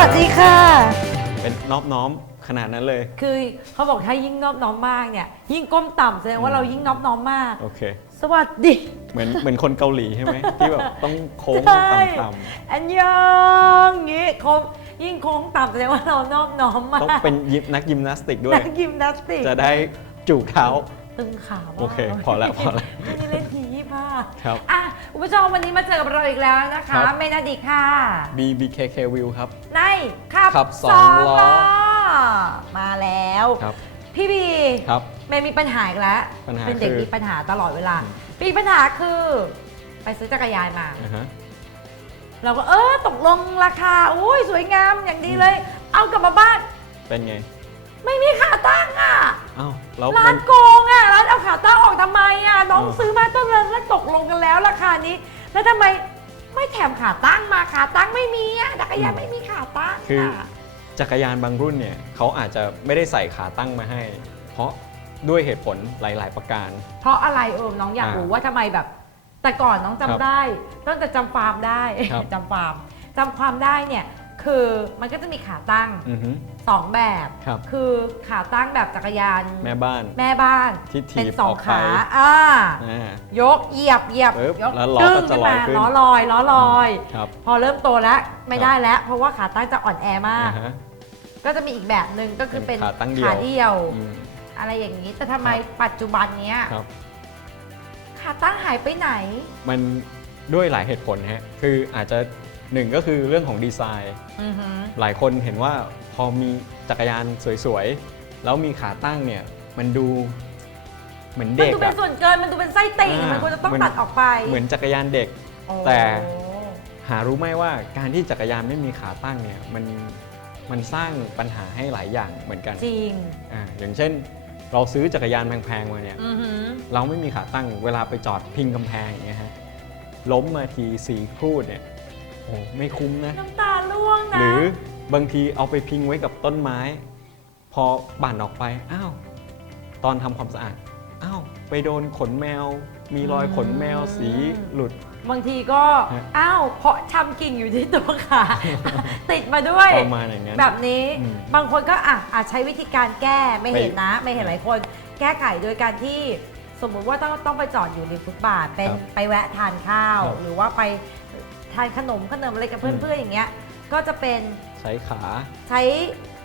ค่ะ เป็นนอบน้อมขนาดนั้นเลย คือเขาบอกถ้ายิ่งนอบน้อมมากเนี่ย ยิ่งก้มต่ำแสดงว่าเรายิ่งนอบน้อมมาก โอเค สวัสดี เหมือนเหมือนคนเกาหลีใช่ไหมที่แบบต้องโค้งใช่ต่ำอันยองงี้โค้งยิ่งโค้งต่ำแสดงว่าเรานอบน้อมมาๆกต้องเป็นยิมนักยิมนาสติกด้วย นักยิมนาสติกจะได้จูบเท้า ตึงขามากโอเคพอแล้วพอแล้วไม่ได้เล่นทียี่ห้าครับอะคุณผู้ชมวันนี้มาเจอกับเราอีกแล้วนะครัคะ บ เมนาดิค่ะ BBKK View ครับ ในขับขับสองสองล้อล้อ มาแล้ว ครับ พี่บีครับ เมย์มีปัญหาอีกแล้วปัญหาเป็นเด็กคือมีปัญหาตลอดเวลามีปัญหาคือ ไปซื้อจักรยานมา อ่าฮะ เราก็เออตกลงราคาอุ้ยสวยงามอย่างดีเลย เอากลับมาบ้านเป็นไงไม่มีขาตั้งอะ อ้าวแล้วร้ามันนโกง ทำไมอะน้องเออซื้อมาต้นแล้วแล้วตกลงกันแล้วราคานี้ แล้วทำไมไม่แถมขาตั้งมาขาตั้งไม่มีอะจักรยานไม่มีขาตั้งคืออะจักรยานบางรุ่นเนี่ยเขาอาจจะไม่ได้ใส่ขาตั้งมาให้ เพราะด้วยเหตุผลหลาย ๆ ประการ เพราะอะไรเออน้องอยากอ่ารู้รู้ว่าทำไมแบบ แต่ก่อนน้องจำครับได้ตั้งแต่จำฟาร์มได้ ครับ จำฟาร์มจำความได้เนี่ย คือมันก็จะมีขาตั้งอือฮึ สองแบบครับคือขาตั้งแบบจักรยานแม่บ้านแม่บ้านที่ถีบเป็นสองออกไป ขาอ่า อ่า ยกเหยียบเหยียบปึ๊บยกแล้วล้อดึก็งจะขึ้นลอยมาขึ้น ล้อลอยล้อลอย ครับ พอเริ่มโตแล้วไม่ได้แล้ว เพราะว่าขาตั้งจะอ่อนแอมาก อ่าฮะ ก็จะมีอีกแบบหนึ่งก็คือเป็นเป็นขาตั้งเดี่ยว ขาเดียว อืม อะไรอย่างนี้แต่ทำไมครับปัจจุบันเนี้ยครับ ขาตั้งหายไปไหน มันด้วยหลายเหตุผลฮะ คืออาจจะ หนึ่งก็คือเรื่องของดีไซน์ อือหือหลายคนเห็นว่าพอมีจักรยานสวยๆ แล้วมีขาตั้งเนี่ย มันดูเหมือนมันเด็กดูเป็นอะ ส่วนเกิน มันดูเป็นไส้ติ่งอ่ามัมันควรจะต้องเหมือนตัดออกไปเหมือนจักรยานเด็ก โอ้ แต่ หารู้ไหมว่าการที่จักรยานไม่มีขาตั้งเนี่ยมันมันสร้างปัญหาให้หลายอย่างเหมือนกันจริงอ่าอย่างเช่น เราซื้อจักรยานแพงๆมาเนี่ย อือหือเราไม่มีขาตั้งเวลาไปจอดพิงกำแพงอย่างเงี้ยฮะล้มมาทีสี่ครูดเนี่ยโอ้ไม่คุ้มนะ น้ำตาล่วงนะหรือบางทีเอาไปพิงไว้กับต้นไม้ พอบั่นออกไป อ้าว ตอนทำความสะอาด อ้าว ไปโดนขนแมว มีรอยขนแมวสีหลุด บางทีก็ ฮะ อ้าวเพราะชำกิ่งอยู่ที่ตัวขา ติดมาด้วย ประมาณอย่างนั้น แบบนี้อืมบางคนก็อะอาจใช้วิธีการแก้ไม่ไปเห็นนะ ไม่เห็นหลายคน แก้ไขโดยการที่สมมุติว่าต้องต้องไปจอดอยู่ริมฟุตบาทเป็นครับไปแวะทานข้าว ครับหรือว่าไป ทานขนมขนมอะไรกับอืมเพื่อนๆอย่างเงี้ยก็จะเป็นใช้ขา ใช้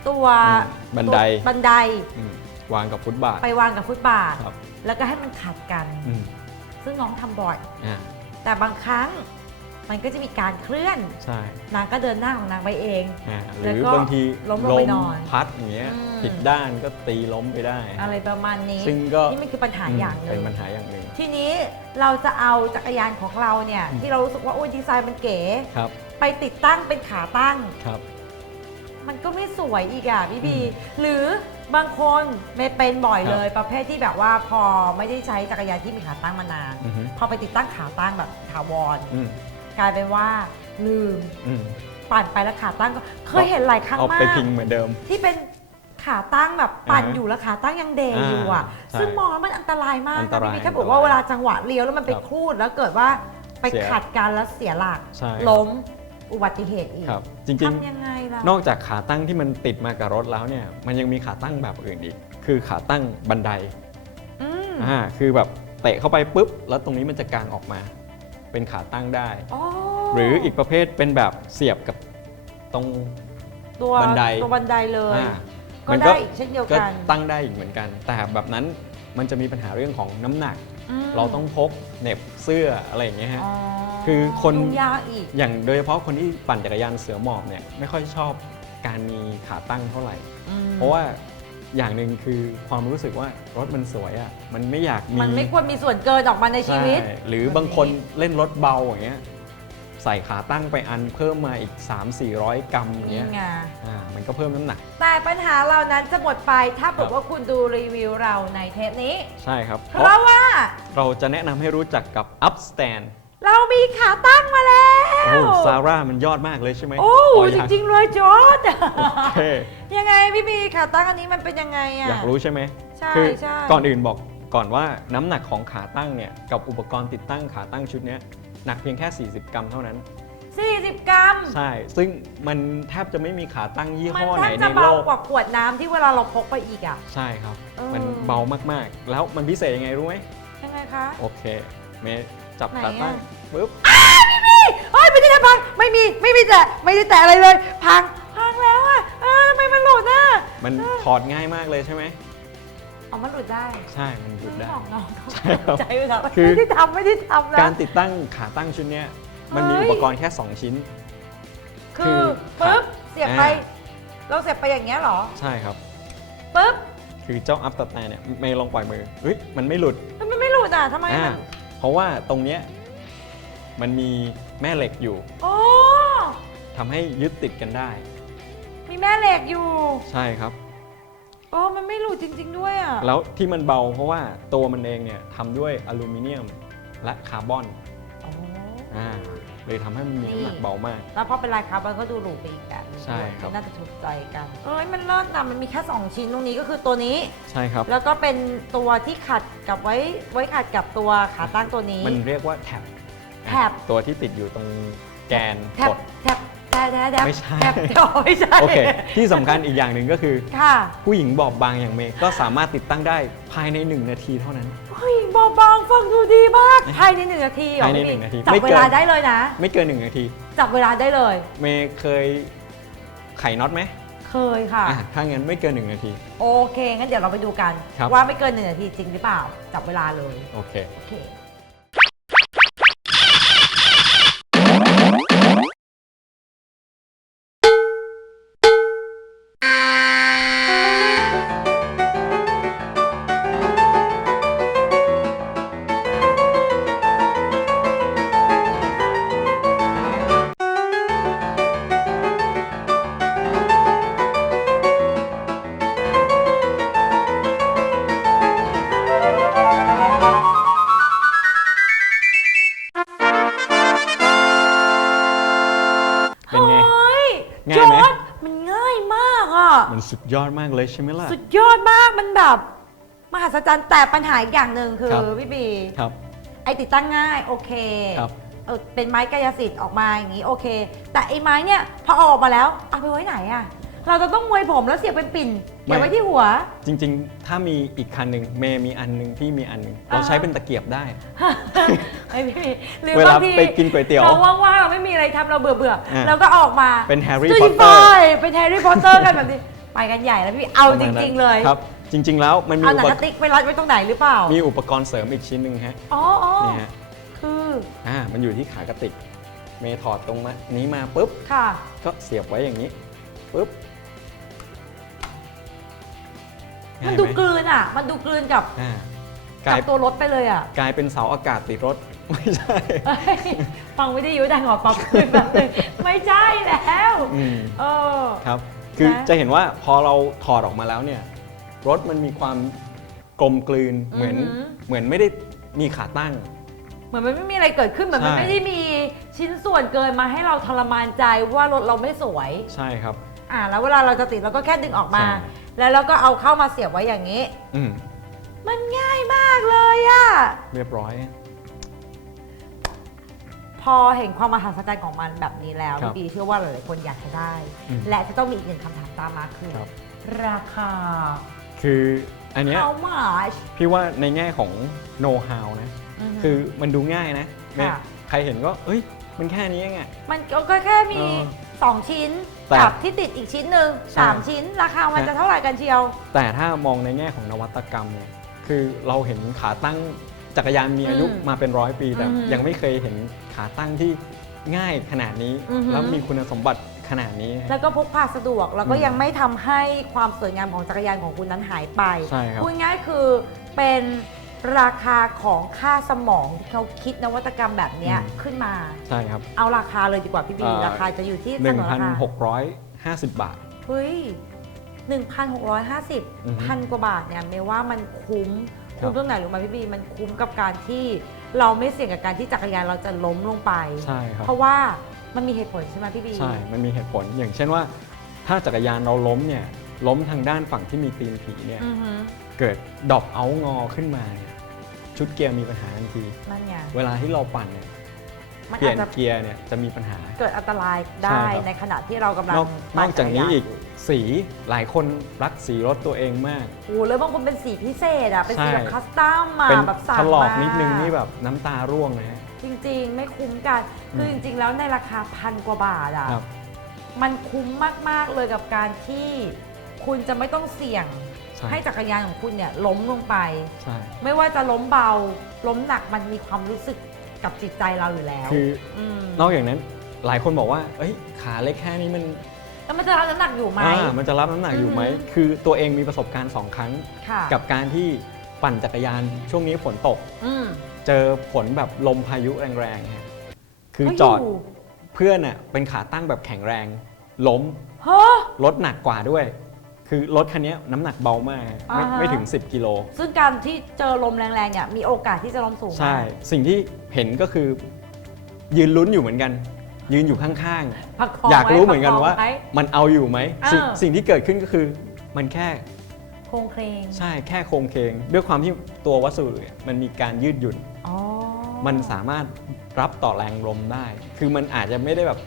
ตัวอืมบันไดตัวบันไดอืมวางกับฟุตบาท ไปวางกับฟุตบาทครับแล้วก็ให้มันขัดกันอืมซึ่งน้องทำบ่อยอ่าแต่บางครั้ง มันก็จะมีการเคลื่อน ใช่นางก็เดินหน้าของนางไปเอง อ่าหแล้วรือก็บางทีล้มลงไปนอนพัดอย่างเงี้ยอืม ผิดด้านก็ตีล้มไปได้ อะไรประมาณนี้ ซึ่งก็ นี่มันคือปัญหาอย่างหเป็นึ่นง ปัญหาอย่างหนึ่งทีนี้เราจะเอาจักรยานของเราเนี่ยอืมที่เรารู้สึกว่าโอ้ยดีไซน์มันเก๋ ครับไปติดตั้งเป็นขาตั้ง ครับ มันก็ไม่สวยอีกอะพี่บีอืมหรือบางคนไม่เป็นบ่อยเลย ประเภทที่แบบว่าพอไม่ได้ใช้จักรยานที่มีขาตั้งมานาน อือฮึ พอไปติดตั้งขาตั้งแบบถาวร อืม กลายเป็นว่าลืมอืมปั่นไปแล้วขาตั้งก็เคยเห็นหลายครั้งเอามาไปก พิงเหมือนเดิม ที่เป็นขาตั้งแบบปั่นอ่าฮะอยู่แล้วขาตั้งยังเดย์อยู่อะ อ่าใช่ซึ่งมองแล้วมันอันตรายมากอันตนะรายพี่ถ้าบอกอันตรายว่าเวลาจังหวะเลี้ยวแล้วมันไปครับครูดแล้วเกิดว่าไปเสียขัดกันแล้วเสียหลักใช่ ล้มอุบัติเหตุอีกครับ จริงทำยังไงล่ะๆนอกจากขาตั้งที่มันติดมากับรถแล้วเนี่ยมันยังมีขาตั้งแบบอื่นอีก คือขาตั้งบันไดอืม อ่าคือแบบเตะเข้าไปปุ๊บ แล้วตรงนี้มันจะกางออกมา เป็นขาตั้งได้ อ๋อหรืออีกประเภทเป็นแบบเสียบกับตรง ตัวบันได ตัวบันไดเลย อ่าก็มันได้อีกเช่นเดียวก็กันตั้งได้อีกเหมือนกัน แต่แบบนั้นมันจะมีปัญหาเรื่องของน้ำหนัก มเราต้องพกเหน็บเสื้ออะไรอย่างเงี้ยฮะ อ๋อคือคน ยุ่งยากอีก อย่างโดยเฉพาะคนที่ปั่นจักรยานเสือหมอบเนี่ยไม่ค่อยชอบการมีขาตั้งเท่าไหร่ อืมเพราะว่า อย่างหนึ่งคือความรู้สึกว่ารถมันสวยอะ่ะมันไม่อยากมีมันไม่ควรมีส่วนเกินออกมาในชีวิตใช่หรือบางคนเล่นรถเบาอย่างเงี้ยใส่ขาตั้งไปอันเพิ่มมาอีก 3-400 กรัมอย่างนี่เงี้ยไง อ่ามันก็เพิ่มน้ำหนัก แต่ปัญหาเหล่านั้นจะหมดไปถ้าเกิดครับว่าคุณดูรีวิวเราในเทปนี้ ใช่ครับเพเพราะราะว่า เราจะแนะนำให้รู้จักกับ Upstand เรามีขาตั้งมาแล้โอ้วซาร่ามันยอดมากเลยใช่ไหมโอ้อจยากริงๆเลยจอร์ดโอเคยังไงพี่บีขาตั้งอันนี้มันเป็นยังไงอะ อยากรู้ใช่ไหมใช่คืใช่ก่อนอื่นบอกก่อนว่าน้ำหนักของขาตั้งเนี่ยกับอุปกรณ์ติดตั้งขาตั้งชุดเนี้ยหนักเพียงแค่ 40 กรัมเท่านั้น 40 กรัม ใช่ ซึ่งมันแทบจะไม่มีขาตั้งยี่มัห้อแทไหนบในจะโลเบากกว่าขวดน้ำที่เวลาเราพกไปอีกอะ ใช่ครับเออมันเบามากๆ แล้วมันพิเศษยังไงรู้ไหมยังไงคะ โอเค เมย์จับไหนขาตั้ง อะปุ๊บเฮ้ยไม่ได้พังไม่มีไม่มีแตะไม่ได้แตะอะไรเลย พังพังแล้วอะเออทำไมมันหลุดอะมันถอดง่ายมากเลยใช่ไหมอ๋อมันหลุดได้ใช่มันหยุดได้บอกน้องใช่ครับใจไปแล้วคือ ไม่ได้ทำไม่ได้ทำนะ การติดตั้งขาตั้งชุดเนี้ยมันมีเฮ้ย อุปกรณ์แค่ 2 ชิ้น คือคือปึ๊บเสียบไป อ่า เราเสียบไปอย่างเงี้ยเหรอใช่ครับ ปึ๊บคือเจ้าอัพตัดแต่เนี่ยเมย์ลองปล่อยมือเฮ้ยมันไม่หลุดมันไม่หลุดอะทำไมอ่ามันเพราะว่าตรงเนี้ย มันมีแม่เหล็กอยู่โอ้ ทำให้ยึดติดกันได้ มีแม่เหล็กอยู่ใช่ครับ โอ้มันไม่หลุดจริง ๆ ด้วยอะ แล้วที่มันเบาเพราะว่าตัวมันเองเนี่ยทำด้วยอลูมิเนียมและคาร์บอนโอ้ อ่าเลยทำให้มันมีน้ำหนักเบามาก แล้วพอเป็นลายคาร์บอนก็ดูหรูไปอีกแบบหนึงใช่ครับ น่าจะถูกใจกัน เอ้ยมันเลิศนะมันมีแค่ 2 ชิ้นตรงนี้ก็คือตัวนี้ ใช่ครับ แล้วก็เป็นตัวที่ขัดกับไว้ไว้ขัดกับตัวขาตั้งตัวนี้ มันเรียกว่าแท็บ แท็บตัวที่ติดอยู่ตรงแกนแท็บกด แท็บแท็บแท็บแท็บไม่ใช่ แท็บโอ้ไม่ใช่โอเค ที่สำคัญอีกอย่างหนึ่งก็คือ ค่ะผู้หญิงบอบบางอย่างเมย์ก็สามารถติดตั้งได้ภายใน 1 นาทีเท่านั้น ผู้หญิงเบาๆฟังดูดีมากภายในหนึ่งนาทีเหรอภายในพี่หนึ่งนาทีจับไม่เวเกินลาได้เลยนะ ไม่เกิน 1 นาที จับเวลาได้เลย เมย์เคยไขน็อตไหมเคยค่ะ อะถ้างั้นไม่เกิน 1 นาที โอเคงั้นเดี๋ยวเราไปดูกัน ครับ ว่าไม่เกินหนึ่งนาทีจริงหรือเปล่า จับเวลาเลยโอเค โอเค ง่ายไหมจอร์จมันง่ายมากอะ มันสุดยอดมากเลยใช่ไหมล่ะ สุดยอดมากมันแบบ มหัศจรรย์แต่ปัญหาอีกอย่างหนึ่งคือครับ พี่บี ครับ ไอติดตั้งง่ายโอเคครับ เออเป็นไม้กายสิทธิ์ออกมาอย่างนี้โอเค แต่ไอ้ไม้เนี่ยพอเอาออกมาแล้วเอาไปไว้ไหนอะ เราจะต้องมวยผมแล้วเสียบเป็นปิ่นเก็บไว้ที่หัว จริง ๆ ถ้ามีอีกคันหนึ่งเมย์มีอันหนึ่งพี่มีอันหนึ่งอ่าเราใช้เป็นตะเกียบได้ไอ้พี่หรือเวลาบางทีไปกินก๋วยเตี๋ยว เราว่างๆเราไม่มีอะไรทำเราเบื่อเบื่อๆอะเราก็ออกมาเป็นแฮร์รี่จูพอดี้ตเตอฟร์อยเป็นแฮร์รี่พอตเตอร์กันแบบนี้ไปกันใหญ่แล้วพี่เอาประจมาณนั้นริง ๆ เลยครับ จริง ๆ แล้วมันมีเอาหอุนังปกระติกไปรัดไว้ตรงไหนหรือเปล่ามีอุปกรณ์เสริมอีกชิ้นหนึ่งฮะอ๋ออ๋อนี่ฮะคืออ่ามันอยู่ที่ขากระติก เมย์ถอดตรงมานี้มาปุ๊บ ค่ะ ก็เสียบไว้อย่างนี้ปุ๊บ มันง่ายดูไหกลืนอะ มันดูกลืนกับอ่ากกัลายบตัวรถไปเลยอะกลายเป็นเสาอากาศติดรถ ไม่ใช่ เอ้ยฟังวิทยุดังออกปรับคืนแบบนึงไม่ใช่แล้วอืม เออ ครับ คือนะจะเห็นว่าพอเราถอดออกมาแล้วเนี่ย รถมันมีความกลมกลืนเหมือนอือหือ เหมือนไม่ได้มีขาตั้ง เหมือนมันไม่มีอะไรเกิดขึ้นเหมือนมันใช่ ไม่ได้มีชิ้นส่วนเกินมาให้เราทรมานใจว่ารถเราไม่สวย ใช่ครับ อ่าแล้วเวลาเราจะติดเราก็แค่ดึงออกมา ใช่ แล้วเราก็เอาเข้ามาเสียบไว้อย่างนี้ อืมมันง่ายมากเลยอะเรียบร้อย พอเห็นความมหัศจรรย์ของมันแบบนี้แล้วครับพี่บีเชื่อว่าหลายๆคนอยากจะได้ อืมและจะต้องมีอีกหนึ่งคำถามตามมาคือครับ ราคา คืออันเนี้ย how much พี่ว่าในแง่ของ know how นะอฮึ คือมันดูง่ายนะแม่ค่ะใครเห็นก็ เอ้ย มันแค่นี้เองอะ มันก็แค่มีเออ 2 ชิ้นแต่ กับที่ติดอีกชิ้นหนึ่งใช่สามชิ้น ราคามันฮะจะเท่าไหร่กันเชียว แต่ถ้ามองในแง่ของนวัตกรรมเนี่ยคือเราเห็นขาตั้งจักรยานมีอายุอืมมาเป็นร้อยปีแต่อือฮึยังไม่เคยเห็นขาตั้งที่ง่ายขนาดนี้ อือฮึแล้วมีคุณสมบัติขนาดนี้ แล้วก็พกพาสะดวก แล้วก็อืมยังไม่ทำให้ความสวยงามของจักรยานของคุณนั้นหายไปใช่ครับ พูดง่ายคือเป็น ราคาของค่าสมองที่เขาคิดนวัตกรรมแบบเนี้ยอืม ขึ้นมา ใช่ครับ เอาราคาเลยดีกว่าพี่บี เอ่อ ราคาจะอยู่ที่ถนนราคา1,650 บาท เฮ้ยอือฮึ1,650พันกว่าบาทเนี่ยเมย์ว่ามันคุ้ม ครับ คุ้มตรงไหนรู้ไหมพี่บี มันคุ้มกับการที่เราไม่เสี่ยงกับการที่จักรยานเราจะล้มลงไป ใช่ครับ เพราะว่ามันมีเหตุผลใช่ไหมพี่บี ใช่ มันมีเหตุผล อย่างเช่นว่า ถ้าจักรยานเราล้มเนี่ย ล้มทางด้านฝั่งที่มีตีนผีเนี่ย อือฮึเกิดดรอปเอางอขึ้นมาเนี่ย ชุดเกียร์มีปัญหาทันที นั่นไงเวลาที่เราปั่นเนี่ยมันเปลี่ยอาจนจะเกียร์เนี่ยจะมีปัญหา เกิดอันตรายใช่ได้ครับ ในขณะที่เรากำลังนอกนปั่อกจากนี้รยอีกสีหลายคนรักสีรถตัวเองมาก โอ้โหแล้วบางคนเป็นสีพิเศษอะเป็นสีใช่ แบบคัสตอมมาเป็นแบบสั่ถงลอกมานิดนึงนี่แบบน้ำตาร่วงนะฮะ จริง ๆ ไม่คุ้มกัน คือมจริง ๆ แล้วในราคาพันกว่าบาทอะ ครับ มันคุ้มมาก ๆ เลยกับการที่คุณจะไม่ต้องเสี่ยง ใช่ให้จักรยานของคุณเนี่ยล้มลงไป ใช่ ไม่ว่าจะล้มเบาล้มหนักมันมีความรู้สึกกับจิตใจเราอยู่แล้วคือมนอกจากนั้นหลายคนบอกว่า เอ้ย ขาเล็กแค่นี้มันแล้วมันจะรับน้ำหนักอยู่ไหม อ่ามันจะรับน้ำหนักอยู่ไหม อือฮึ คือตัวเองมีประสบการณ์สองครั้ง ค่ะกับการที่ปั่นจักรยานช่วงนี้ฝนตก อืมเจอฝนแบบลมพายุแรงๆฮะคือก็จอดยู่เพื่อนอะเป็นขาตั้งแบบแข็งแรง ล้ม เฮ้อรถหนักกว่าด้วย คือรถคันนี้น้ำหนักเบามากฮะไม่อ่าฮะ ไม่ถึง 10 กิโล ซึ่งการที่เจอลมแรงๆเนี่ยมีโอกาสที่จะล้มสูงใช่มากสิ่งที่เห็นก็คือยืนลุ้นอยู่เหมือนกัน ยืนอยู่ข้างประคองๆอยากรู้ไว้เหมือนกันประคงว่าไมันเอาอยู่ไหมสิ่งเออ สิ่งที่เกิดขึ้นก็คือมันแค่โครงเครงใช่แค่โครงเคงด้วยความที่ตัววัสดุเนี่ยมันมีการยืดหยุ่น อ๋อมันสามารถรับต่อแรงลมได้ คือมันอาจจะไม่ได้แบบ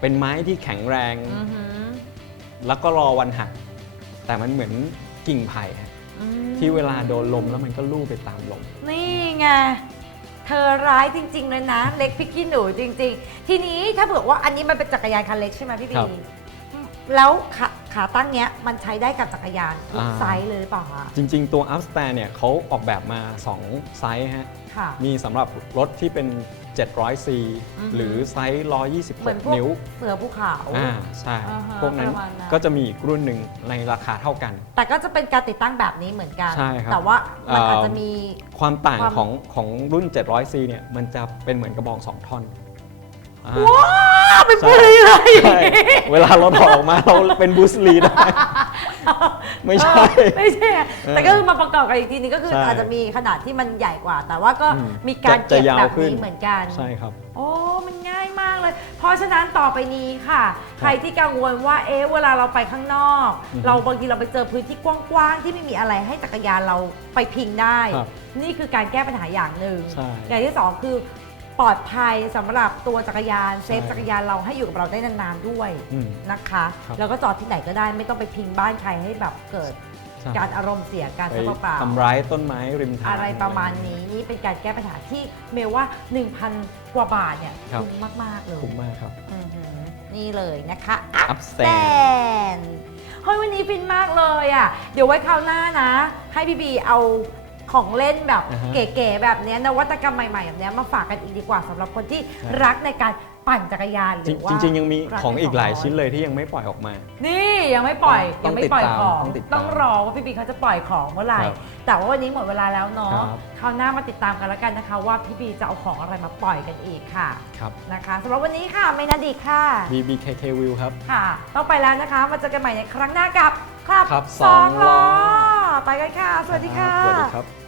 เป็นไม้ที่แข็งแรง อือหือแล้วก็รอวันหัก แต่มันเหมือนกิ่งไผ่ฮะอืมที่เวลาโดนลมแล้วมันก็ลู่ไปตามลม นี่ไง เธอร้ายจริง ๆ เลยนะ เล็กพิกกี้หนูจริง ๆ ทีนี้ถ้าเผื่อว่าอันนี้มันเป็นจักรยานคันเล็กใช่ไหมพี่ครับีบแล้วขาขาตั้งเนี้ยมันใช้ได้กับจักรยานทุกอ่า ไซส์เลยหรือเปล่าคะจริง ๆ ตัว Upstairs เนี่ยเขาออกแบบมา 2 ไซส์ฮะ ค่ะ มีสำหรับรถที่เป็น 700C อือฮึ หรือไซส์ เหมือนพวก126นิ้วเสือภูเขา อ่าใช่ อ่าฮะพวกนั้นประมาณนั้น ก็จะมีอีกรุ่นหนึ่งในราคาเท่ากัน แต่ก็จะเป็นการติดตั้งแบบนี้เหมือนกัน ใช่ครับแต่ว่ามันเอ่อออาจจะมี ความต่างความ ของของรุ่น 700C เนี่ยมันจะเป็นเหมือนกระบอง 2 ท่อนอ่า ว้าวเป็นปุยเลยใช่เวลาเราถอดออกมาเราเป็นบูสลีได้ ไม่ใช่เออไม่ใช่อะแต่ก็คือมาประกอบกันอีกทีนึงก็คือใช่อาจจะมีขนาดที่มันใหญ่กว่า แต่ว่าก็อืมมีการจะเก็บยาวแบบขึ้นนี้เหมือนกัน ใช่ครับ โอ้มันง่ายมากเลย เพราะฉะนั้นต่อไปนี้ค่ะ ใครที่กังวลว่าเอ๊ะเวลาเราไปข้างนอกอือฮึเราบางทีเราไปเจอพื้นที่กว้างๆที่ไม่มีอะไรให้จักรยานเราไปพิงได้ครับนี่คือการแก้ปัญหาอย่างหนึ่งใช่อย่างที่สองคือ ปลอดภัยสำหรับตัวจักรยานเซฟใช่จักรยานเราให้อยู่กับเราได้นานๆด้วยอืมนะคะ ครับ แล้วก็จอดที่ไหนก็ได้ไม่ต้องไปพิงบ้านใครให้แบบเกิดใช่การอารมณ์เสียการไปซะเปล่าๆทำร้ายต้นไม้ริมทางอะไรประมาณนี้นี่เป็นการแก้ปัญหาที่เมลว่า 1,000 กว่าบาทเนี่ยครับ คุ้มมากๆเลย คุ้มมากครับ อื้อหือนี่เลยนะคะ Upstand เฮ้ยวันนี้ฟินมากเลยอะ เดี๋ยวไว้คราวหน้านะ ให้พี่บีเอา ของเล่นแบบอ่าฮะเก๋ๆแบบเนี้ยนวัตกรรมใหม่ๆแบบเนี้ยมาฝากกันอีกดีกว่าสำหรับคนที่ใช่ รักในการปั่นจักรยานหจรือว่าริง ๆ ยังมีรัของอีกหลายในชิ้นเลยที่ยังไม่ปล่อยออกมา นี่ยังไม่ปล่อยต้ยัองงไม่ปล่อยติดตามของต้องติดตามต้องรอว่าพี่บีเขาจะปล่อยของเมื่อไหร่ครับแต่ว่าวันนี้หมดเวลาแล้วเนาะครับ คราวหน้ามาติดตามกันแล้วกันนะคะ ว่าพี่บีจะเอาของอะไรมาปล่อยกันอีกค่ะครับ นะคะสำหรับวันนี้ค่ะไม่นาดีค่ะ BBKK View ครับ ค่ะ ต้องไปแล้วนะคะ มาเจอกันใหม่ในครั้งหน้ากับครับครับสองสองล้ล้ออไปกันค่ะ สวัสดีค่ะ สวัสดีครับ